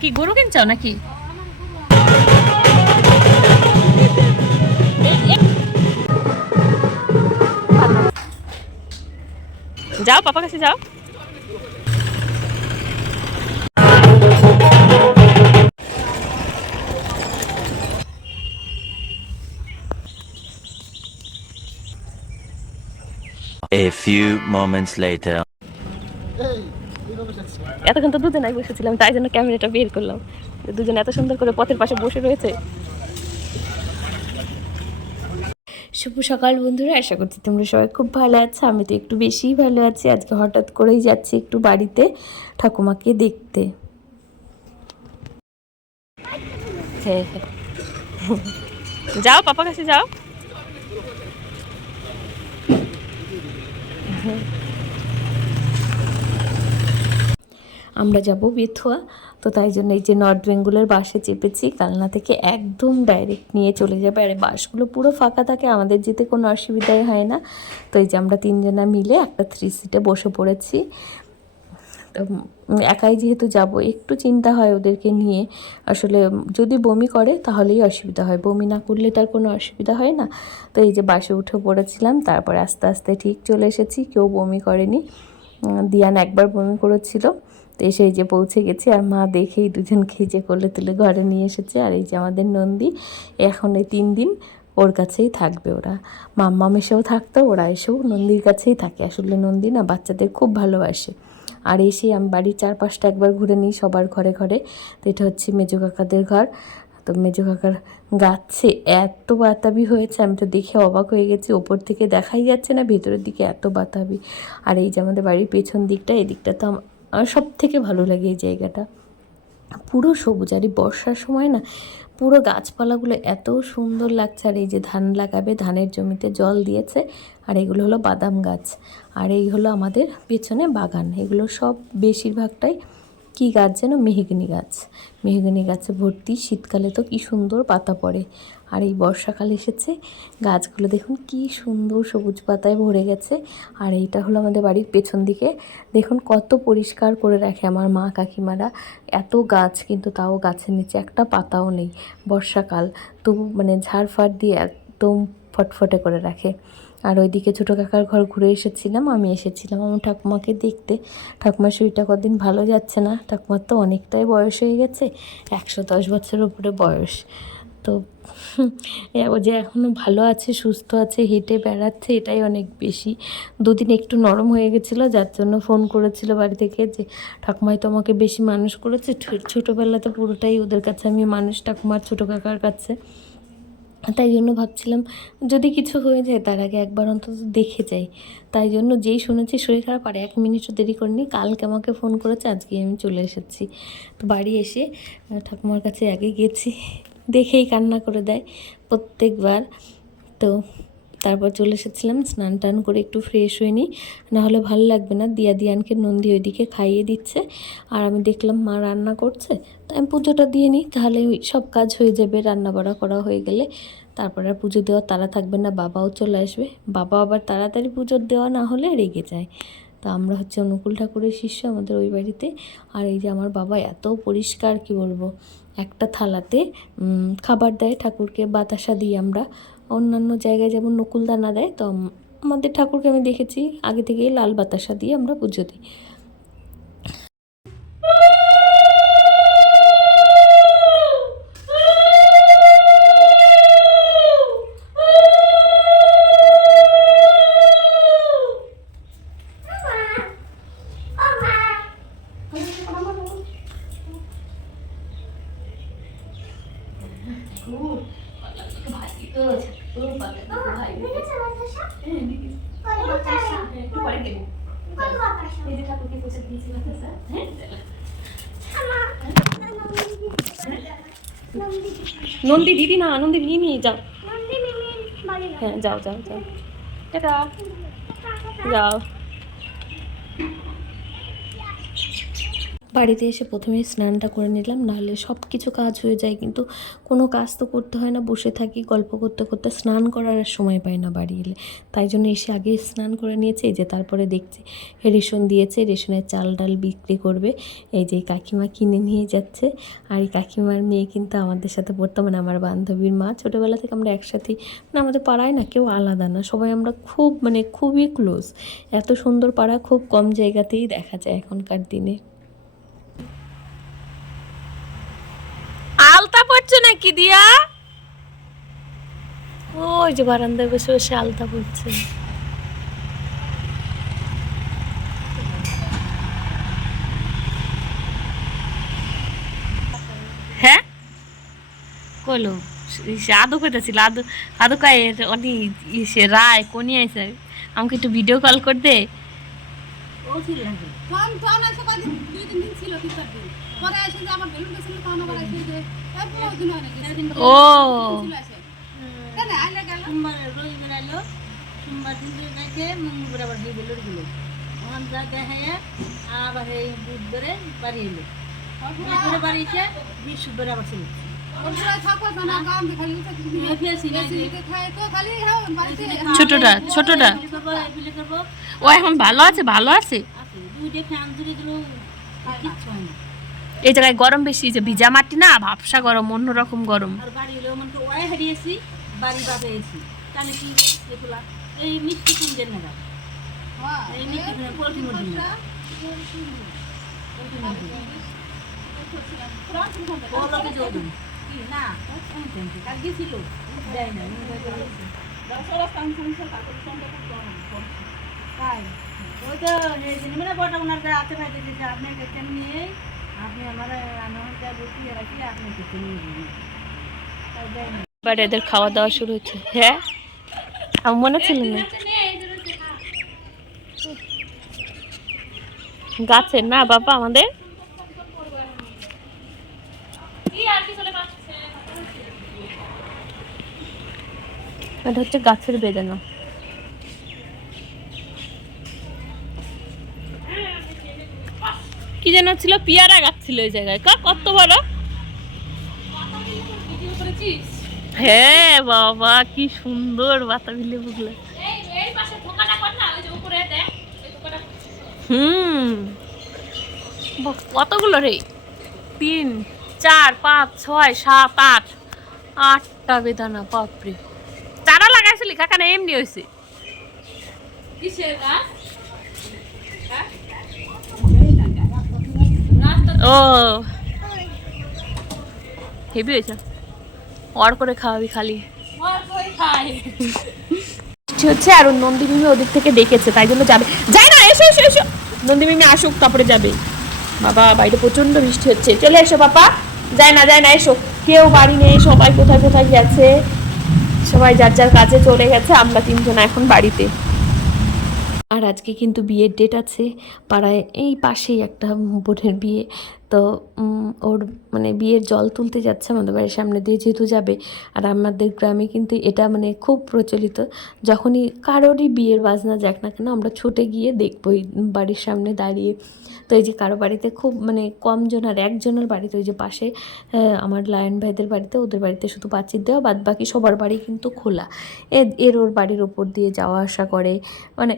কি গরু কিনছো নাকি? যাও পাপা কাছে যাও। A few moments later. এতক্ষণ তো দুজনাই বসেছিলাম, তাই জন্য ক্যামেরাটা বের করলাম। দুজন এত সুন্দর করে পথের পাশে বসে রয়েছে। শুভ সকাল বন্ধুরা, আশা করছি তোমরা সবাই খুব ভালো আছো। আমি তো একটু বেশিই ভালো আছি। আজকে হঠাৎ করেই যাচ্ছি একটু বাড়িতে ঠাকুমাকে দেখতে। হ্যাঁ হ্যাঁ, যাও পাপা কাছে যাও। আমরা যাব বেথুয়া, তো তাই জন্য এই যে নর্থ বেঙ্গলের বাসে চেপেছি। কালনা থেকে একদম ডাইরেক্ট নিয়ে চলে যাবে। আর বাসগুলো পুরো ফাঁকা থাকে, আমাদের যেতে কোনো অসুবিধাই হয় না। তো এই যে আমরা তিনজনা মিলে একটা 3 সিটে বসে পড়েছি। তো একাই যেহেতু যাব, একটু চিন্তা হয় ওদেরকে নিয়ে। আসলে যদি বমি করে তাহলেই অসুবিধা হয়, বমি না করলে তার কোনো অসুবিধা হয় না। তো এই যে বাসে উঠে পড়েছিলাম, তারপরে আস্তে আস্তে ঠিক চলে এসেছি। কেউ বমি করেনি। দিয়ান একবার বমি করেছিল, তো এসে এই যে পৌঁছে গেছি। আর মা দেখেই দুজনকে যে কোলে তুলে ঘরে নিয়ে এসেছে। আর এই যে আমাদের নন্দী, এখন এই 3 দিন ওর কাছেই থাকবে। ওরা মাম্মাম এসেও থাকতো, ওরা এসেও নন্দীর কাছেই থাকে। আসলে নন্দী না বাচ্চাদের খুব ভালোবাসে। আর এসে আমি বাড়ির চারপাশটা একবার ঘুরে নিই সবার ঘরে ঘরে। তো এটা হচ্ছে মেজো কাকাদের ঘর। তো মেজো কাকার গাছে এত বাতাবি হয়েছে, আমি তো দেখে অবাক হয়ে গেছি। ওপর থেকে দেখাই যাচ্ছে না, ভেতরের দিকে এত বাতাবি। আর এই যে আমাদের বাড়ির পেছন দিকটা, এই দিকটা তো আমার সব থেকে ভালো লাগে। এই জায়গাটা পুরো সবুজ। আর এই বর্ষার সময় না পুরো গাছপালাগুলো এত সুন্দর লাগছে। আর এই যে ধান লাগাবে, ধানের জমিতে জল দিয়েছে। আর এগুলো হলো বাদাম গাছ। আর এই হলো আমাদের পেছনে বাগান। এগুলো সব বেশিরভাগটাই কী গাছ যেন, মেহগনি গাছ। মেহগনি গাছে ভর্তি। শীতকালে তো কী সুন্দর পাতা পড়ে। আর এই বর্ষাকাল এসেছে, গাছগুলো দেখুন কী সুন্দর সবুজ পাতায় ভরে গেছে। আর এইটা হলো আমাদের বাড়ির পেছন দিকে। দেখুন কত পরিষ্কার করে রাখে আমার মা কাকিমারা। এত গাছ, কিন্তু তাও গাছের নিচে একটা পাতাও নেই। বর্ষাকাল তবু মানে ঝাড়ফাড় দিয়ে একদম ফটফটে করে রাখে। আর ওইদিকে ছোটো কাকার ঘর ঘুরে এসেছিলাম। আমি এসেছিলাম আমার ঠাকুমাকে দেখতে। ঠাকুমার শরীরটা কদিন ভালো যাচ্ছে না। ঠাকুমার তো অনেকটাই বয়স হয়ে গেছে, 110 বছরের উপরে বয়স। তো ও যে এখনও ভালো আছে, সুস্থ আছে, হেঁটে বেড়াচ্ছে, এটাই অনেক বেশি। দুদিন একটু নরম হয়ে গেছিলো, যার জন্য ফোন করেছিল বাড়ি থেকে যে ঠাকুমাই তো আমাকে বেশি মানুষ করেছে। ছোটোবেলাতে পুরোটাই ওদের কাছে আমি মানুষ, ঠাকুমার ছোটো কাকার কাছে। তাই জন্য ভাবছিলাম যদি কিছু হয়ে যায় তার আগে একবার অন্তত দেখে যাই। তাই জন্য যেই শুনেছি শরীর খারাপ, আর 1 মিনিটও দেরি করিনি, কালকে আমাকে ফোন করেছে, আজকে আমি চলে এসেছি। তো বাড়ি এসে ঠাকুমার কাছে আগে গেছি, দেখেই কান্না করে দেয় প্রত্যেকবার। তো তারপর চলে এসেছিলাম, স্নান টান করে একটু ফ্রেশ হয়ে নিই, নাহলে ভালো লাগবে না। দিয়ানকে নন্দী ওইদিকে খাইয়ে দিচ্ছে। আর আমি দেখলাম মা রান্না করছে, তো আমি পুজোটা দিয়ে নিই, তাহলে সব কাজ হয়ে যাবে। রান্না বাড়া করা হয়ে গেলে তারপরে আর পুজো দেওয়ার তাড়া থাকবে না, বাবাও চলে আসবে। বাবা আবার তাড়াতাড়ি পুজোর দেওয়া না হলে রেগে যায়। তো আমরা হচ্ছে অনুকূল ঠাকুরের শিষ্য আমাদের ওই বাড়িতে। আর এই যে আমার বাবা এত পরিষ্কার, কি বলবো, একটা থালাতে খাবার দেয় ঠাকুরকে, বাতাসা দিই আমরা। অন্যান্য জায়গায় যেমন নকুলদানা দেয়, তো আমাদের ঠাকুরকে আমি দেখেছি আগে থেকেই লাল বাতাসা দিয়ে আমরা পুজো দিই। নন্দী দিদি না, নন্দী মিমি, যাও। হ্যাঁ যাও যাও যাও, টাটা, যাও। বাড়িতে এসে প্রথমেই স্নানটা করে নিলাম, নাহলে সব কিছু কাজ হয়ে যায় কিন্তু কোনো কাজ তো করতে হয় না, বসে থাকি গল্প করতে করতে, স্নান করার আর সময় পাই না বাড়ি এলে। তাই জন্য এসে আগে স্নান করে নিয়েছি। এই যে তারপরে দেখছি রেশন দিয়েছে, রেশনের চাল ডাল বিক্রি করবে। এই যে কাকিমা কিনে নিয়ে যাচ্ছে। আর এই কাকিমার মেয়ে কিন্তু আমাদের সাথে পড়তো, মানে আমার বান্ধবীর মা। ছোটোবেলা থেকে আমরা একসাথেই, মানে আমাদের পাড়ায় না কেউ আলাদা না, সবাই আমরা খুব মানে খুবই ক্লোজ। এত সুন্দর পাড়া খুব কম জায়গাতেই দেখা যায় এখনকার দিনে। আলতা পড়ছো নাকি দিয়া? ওই যে বারান্দায় বসে বসে আলতা পড়ছে। হ্যাঁ কলো আদু কইতেছিল, আদু আদু কায় অনি সে রায় কোনি আইছে, আমাকে একটু ভিডিও কল কর দে। ও ছিল নাকি ফোন ফোন আছে কদিন 2-3 দিন ছিল, 3-4 দিন পরে এসে যে আবার বেলুন গেছিল, তখন আবার এসে যে তারপর দিন হয় নাকি ও ছিল আসে কেন আইলে গেল সোমবার রবিবার আইলো, সোমবার দিন দেখে মঙ্গলবার আবার হয়ে গেল গুলো ওখান যা দেখে আবার এই বুধবারে বাড়ি এলো, বুধবারে বাড়ি এসে বৃহস্পতিবার আবার ছিল ছোটটা ছোটটা ও এখন ভালো আছে, ভালো আছে। এই জায়গায় গরম বেশি, যে ভিজা মাটি না, ভাবসা গরম, অন্যরকম গরম। এই মিষ্টি কিনছেন না, এই মিষ্টি কিনে পোলট্রি মুরগি না গেছিল দেয় না তাই ওই তো মানে বটা ওনার হাতে ভাই দিয়েছে, আপনি কেটে নিয়ে আপনি আমার বলছি রাখি আপনি কেটে নিয়ে এবার এদের খাওয়া দাওয়া শুরু হচ্ছে। হ্যাঁ আমার মনে ছিল না, গাছের না বাবা আমাদের। এটা হচ্ছে গাছের বেদানা। কি যেন ছিল, পিয়ারা গাছ ছিল ওই জায়গায়, কত বড়। হ্যাঁ বাবা কি সুন্দর বাতাবি লেবুগুলো। কতগুলো রে, 3 4 5 6 7 8 8টা বেদানা, বাপরে। চারা লাগাইছিলি কাকা না এমনি হয়েছে? ও হেভি হয়েছে, অর করে খাওয়াবি খালি হচ্ছে। আর নন্দিনী ওদিক থেকে ডেকেছে, তাই জন্য যাবে, যাই না, এসো এসো এসো, নন্দিনী আসুক তারপরে যাবে। বাবা বাইরে প্রচন্ড বৃষ্টি হচ্ছে, চলে এসো পাপা। যায় না যায় না, এসো, কেউ বাড়ি নেই, সবাই কোথায় কোথায় গেছে, সবাই যার যার কাজে চলে গেছে, আমরা 3 জন এখন বাড়িতে। আর আজকে কিন্তু বিয়ের ডেট আছে পাড়ায়, এই পাশেই একটা বোনের বিয়ে। তো ওর মানে বিয়ের জল তুলতে যাচ্ছে আমাদের বাড়ির সামনে দিয়ে, যেহেতু যাবে। আর আমাদের গ্রামে কিন্তু এটা মানে খুব প্রচলিত, যখনই কারোরই বিয়ের বাজনা যাক না কেন আমরা ছুটে গিয়ে দেখবই বাড়ির সামনে দাঁড়িয়ে। তো এই যে কারো বাড়িতে খুব মানে কম জন, আর একজনের বাড়িতে, ওই যে পাশে আমার লায়ন ভাইদের বাড়িতে, ওদের বাড়িতে শুধু পাঁচির দেওয়া, বাদ বাকি সবার বাড়ি কিন্তু খোলা। এর ওর বাড়ির ওপর দিয়ে যাওয়া আসা করে, মানে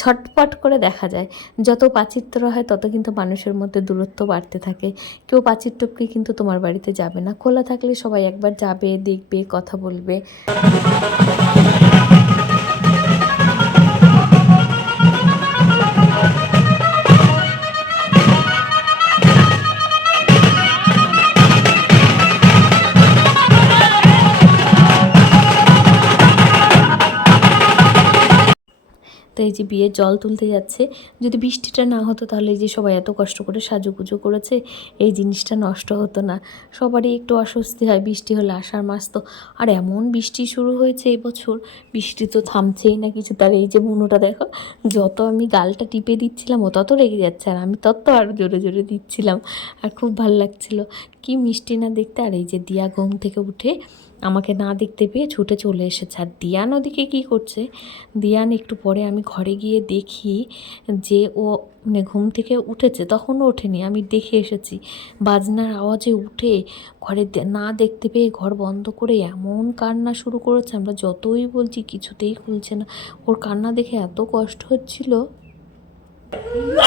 ঝটপট করে দেখা যায়। যত পাচিত্র হয় তত কিন্তু মানুষের মধ্যে দূরত্ব বাড়তে থাকে। কেউ পাচির টপকে কিন্তু তোমার বাড়িতে যাবে না, খোলা থাকলে সবাই একবার যাবে, দেখবে, কথা বলবে। তো এই যে বিয়ের জল তুলতে যাচ্ছে, যদি বৃষ্টিটা না হতো তাহলে এই যে সবাই এত কষ্ট করে সাজুগুজু করেছে, এই জিনিসটা নষ্ট হতো না। সবারই একটু অস্বস্তি হয় বৃষ্টি হলে, আষাঢ় মাস তো। আর এমন বৃষ্টি শুরু হয়েছে এবছর, বৃষ্টি তো থামছেই না কিছু। তার এই যে মুনুটা দেখো, যত আমি গালটা টিপে দিচ্ছিলাম ও তত রেগে যাচ্ছে, আর আমি তত আরও জোরে জোরে দিচ্ছিলাম। আর খুব ভালো লাগছিল, কি মিষ্টি না দেখতে। আর এই যে দিয়া ঘুম থেকে উঠে আমাকে না দেখতে পেয়ে ছুটে চলে এসেছে। আর দিয়ান ওদিকে কী করছে, দিয়ান একটু পরে আমি ঘরে গিয়ে দেখি যে ও মানে ঘুম থেকে উঠেছে, তখনও ওঠেনি, আমি দেখে এসেছি। বাজনার আওয়াজে উঠে ঘরে না দেখতে পেয়ে ঘর বন্ধ করে এমন কান্না শুরু করেছে, আমরা যতই বলছি কিছুতেই খুলছে না। ওর কান্না দেখে এত কষ্ট হচ্ছিল।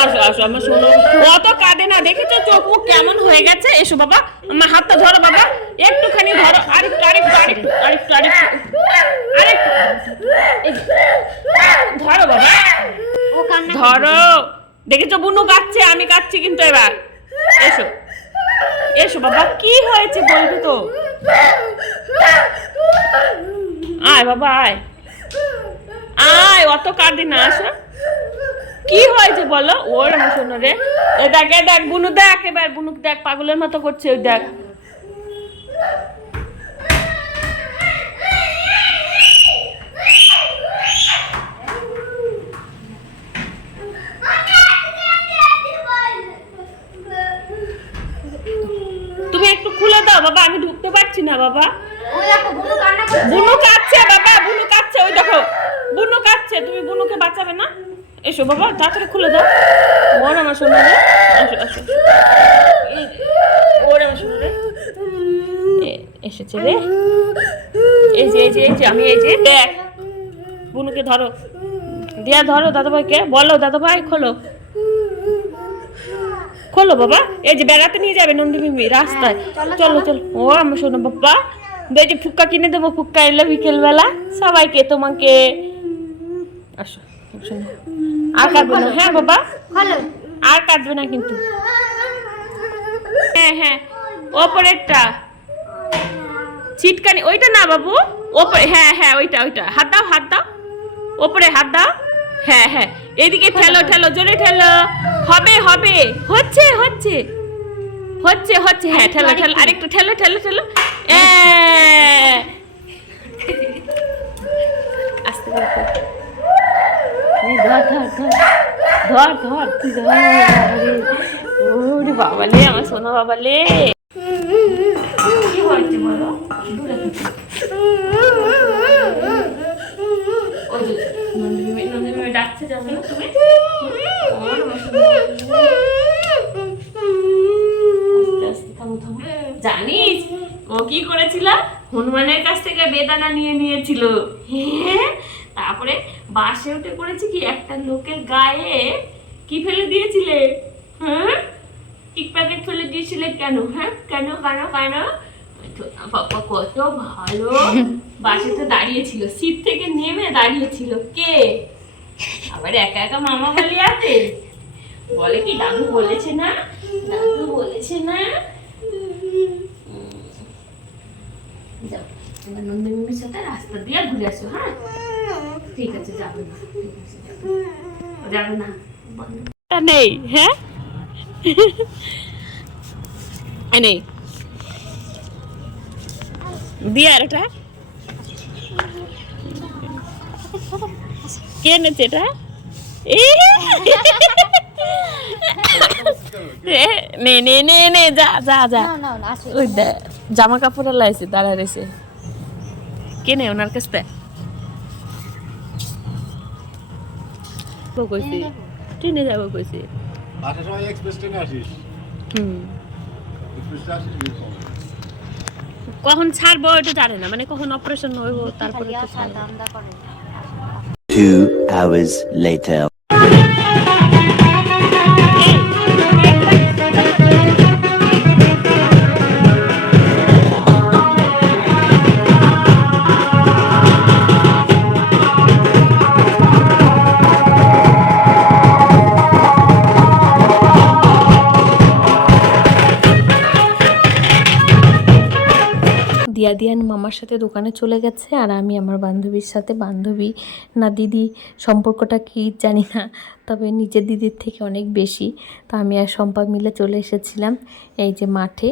আসো আসো আমার শোনো, অত কাঁদে না, দেখেছো চোখ মুখ কেমন হয়ে গেছে। এসো বাবা, আমার হাতটা ধরো বাবা, একটুখানি ধরো, আরেকটু আরেকটু আরেকটু আরেকটু আরেকটু আরেকটু ধরো বাবা, ধরো। দেখেছো বুনু কাঁদছে, আমি কাঁদছি কিন্তু এবার। এসো এসো বাবা, কি হয়েছে বলবি তো। আয় বাবা আয় আয়, অত কাঁদি না, আসো। কি হয়েছে বলো। ওর আমার শোনো রে, দেখ দেখ বুনু, দেখ এবার বুনু দেখ, পাগলের মতো করছে, ওই দেখ। তুমি একটু খুলে দাও বাবা, আমি ঢুকতে পারছি না বাবা। বুনু কাঁদছে বাবা, বুনু কাঁদছে, ওই দেখো বুনু কাঁদছে, তুমি বুনুকে বাঁচাবে না। এসো বাবা, তাড়াতাড়ি খুলে দাও। ওর আমার শোনো রে, আসো আসো, ওর আমার শোনো রে, এসেছে রে, এই যে এই যে এই যে আমি, এই যে দেখ, বুনুকে ধরো, দিয়া ধরো দাদাভাইকে, বলো দাদাভাই খোলো খোলো বাবা। এই যে বেড়াতে নিয়ে যাবে নন্দী মিমি রাস্তায়, চলো চলো। ও আমার শোনো বাবা, এই যে ফুক্কা কিনে দেবো, ফুক্কা এলে বিকেলবেলা সবাইকে, তোমাকে। আসো শোনো, আর কাঁদবে না, হ্যাঁ বাবা, আর কাঁদবে না কিন্তু। হ্যাঁ হ্যাঁ, ওপরেরটা ছিটকানি, ওইটা না বাবু, ওপরে, হ্যাঁ হ্যাঁ ওইটা ওইটা, হাত দাও হাত দাও, ওপরে হাত দাও, হ্যাঁ হ্যাঁ, এদিকে ঠেলো ঠেলো, জোরে ঠেলো, হবে হবে, হচ্ছে হচ্ছে হচ্ছে হচ্ছে, হ্যাঁ ঠেলো ঠেলো, আরেকটু ঠেলো ঠেলো ঠেলো, আস্তে করে ধর ধর ধর ধর ধর, তুই ধর। ওরে বাবালে, আমার সোনা বাবালে, কি হয়েছে বলো। ডাকছে যাবে না তুমি, জানিস ও কি করেছিল, হনুমানের কাছ থেকে বেদানা নিয়ে নিয়েছিল। হ্যাঁ, তারপরে বাসে উঠে পড়েছে কি, একটা লোকের গায়ে কি ফেলে দিয়েছিলে, হ্যাঁ টিক প্যাকেট ফেলে দিয়েছিলে কেন, হ্যাঁ কেন কেন কেন। বাবা কত ভালো, বাসেতে দাঁড়িয়েছিল, সিট থেকে নেমে দাঁড়িয়েছিল, কে আবার একা একা মামা বাড়ি আছে, বলে কি দাদু বলেছে না, দাদু বলেছে না। যাও এবার নন্দিনীর সাথে রাস্তা দিয়ে ঘুরে আসো, হ্যাঁ ঠিক আছে, যাবে না, ঠিক আছে যাবে না, নেই, হ্যাঁ নেই দিয়ে, আর এটা কে এনেছে এটা, নে নে নে নে, যা যা যা, ওই জামা কাপড় লাইছে দাঁড়া রয়েছে, কে নে ওনার কাছ থেকে কইছি, ট্রেনে যাবো কইছি। আসার সময় এক্সপ্রেস ট্রেনে আসিস, এক্সপ্রেসে আসিস, কখন ছাড়বো এটা জানে না, মানে কখন অপারেশন হইব, তারপরে তো ছাড়বো। 2 hours later. দিয়ান মামার সাথে দোকানে চলে গেছে, আর আমি আমার বান্ধবীর সাথে, বান্ধবী না দিদি সম্পর্কটা কি জানি না, তবে নিজের দিদির থেকে অনেক বেশি। তো আমি আর শম্পা মিলে চলে এসেছিলাম এই যে মাঠে।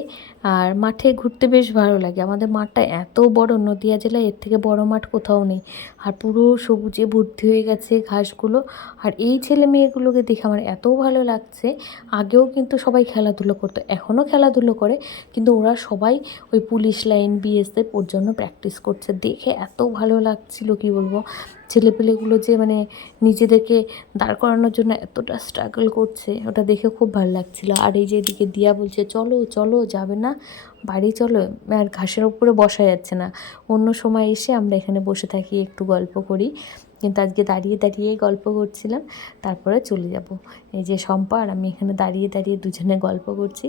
আর মাঠে ঘুরতে বেশ ভালো লাগে, আমাদের মাঠটা এত বড়, নদিয়া জেলায় এর থেকে বড় মাঠ কোথাও নেই। আর পুরো সবুজে ভর্তি হয়ে গেছে ঘাসগুলো। আর এই ছেলে মেয়েগুলোকে দেখে আমার এত ভালো লাগছে। আগেও কিন্তু সবাই খেলাধুলো করতো, এখনও খেলাধুলো করে, কিন্তু ওরা সবাই ওই পুলিশ লাইন, বিএসএফ ওর জন্য প্র্যাকটিস করছে। দেখে এত ভালো লাগছিল কি বলবো। ছেলেপেলেগুলো যে মানে নিজেদেরকে দাঁড় করানোর জন্য এতটা স্ট্রাগল করছে, ওটা দেখে খুব ভালো লাগছিল। আর এই যে এদিকে দিয়া বলছে চলো চলো, যাবে না বাড়ি চলো। আর ঘাসের উপরে বসা যাচ্ছে না, অন্য সময় এসে আমরা এখানে বসে থাকি, একটু গল্প করি, কিন্তু আজকে দাঁড়িয়ে দাঁড়িয়েই গল্প করছিলাম। তারপরে চলে যাব। এই যে শম্পা আর আমি এখানে দাঁড়িয়ে দাঁড়িয়ে দুজনে গল্প করছি।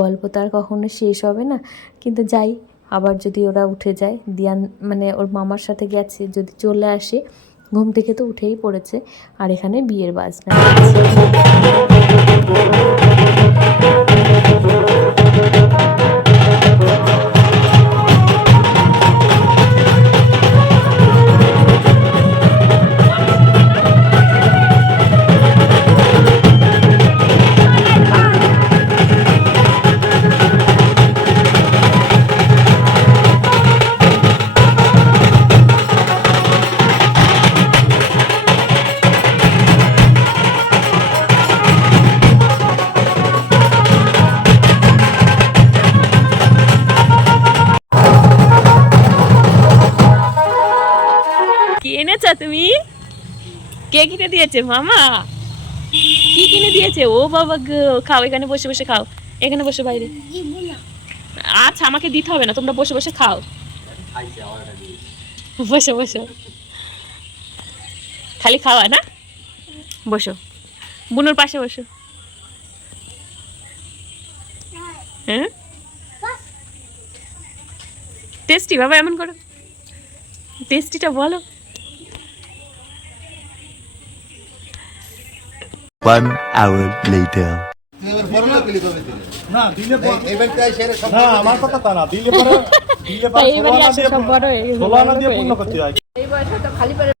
গল্প তো আর কখনো শেষ হবে না, কিন্তু যাই, আবার যদি ওরা উঠে যায়, দিয়ান মানে ওর মামার সাথে গেছে, যদি চলে আসে, ঘুম থেকে তো উঠেই পড়েছে। আর এখানে বিয়ের বাজনা কি এনেছো তুমি? কে কিনে দিয়েছে? মামা কি কিনে দিয়েছে? ও বাবা গো, খাও, এখানে বসে বসে খাও, এখানে বসে, বাইরে। আচ্ছা, আমাকে দিতে হবে না, তোমরা বসে বসে খাও, বসো বসো, খালি খাওয়া না, বসো, বুনুর পাশে বসো। হ্যাঁ, টেস্টি বাবা, এমন করো, টেস্টিটা বলো। One hour later. না দিলে না, আমার কথা তা না, দিলে পরে এইবারই আসে সব বড়, 16 আনা দিয়ে পূর্ণ করতে হয়। এই বয়সে তো খালি পেটে